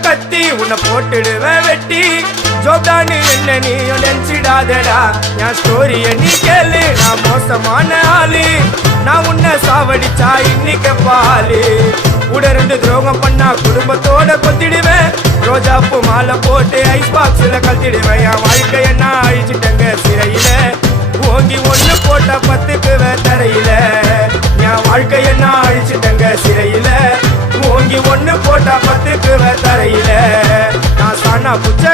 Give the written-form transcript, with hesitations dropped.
கத்தி உன்னை போட்டுடுவேன் வெட்டி ஜோப்டானு என்ன நீ நினைச்சிடாதடா என் ஸ்டோரிய நீ கேளு நான் மோசமான ஆளு நான் உன்னை சாவடிச்சா இன்னைக்கு பாலு கூட 2 துரோகம் பண்ணா குடும்பத்தோட கொத்திடுவேன் ரோஜாப்பூ மாலை போட்டு ஐஸ் பாக்ஸ்ல கழட்டிடுவேன் என் வாழ்க்கைய நான் அழிச்சிட்டேங்க சிறையில ஓங்கி 1 போட்ட 10க்கு தரையில என் வாழ்க்கைய நான் அழிச்சிட்டேங்க சிறையில ஓங்கி 1 போட்டா 10க்கு தரையில நான் சாணா புச்ச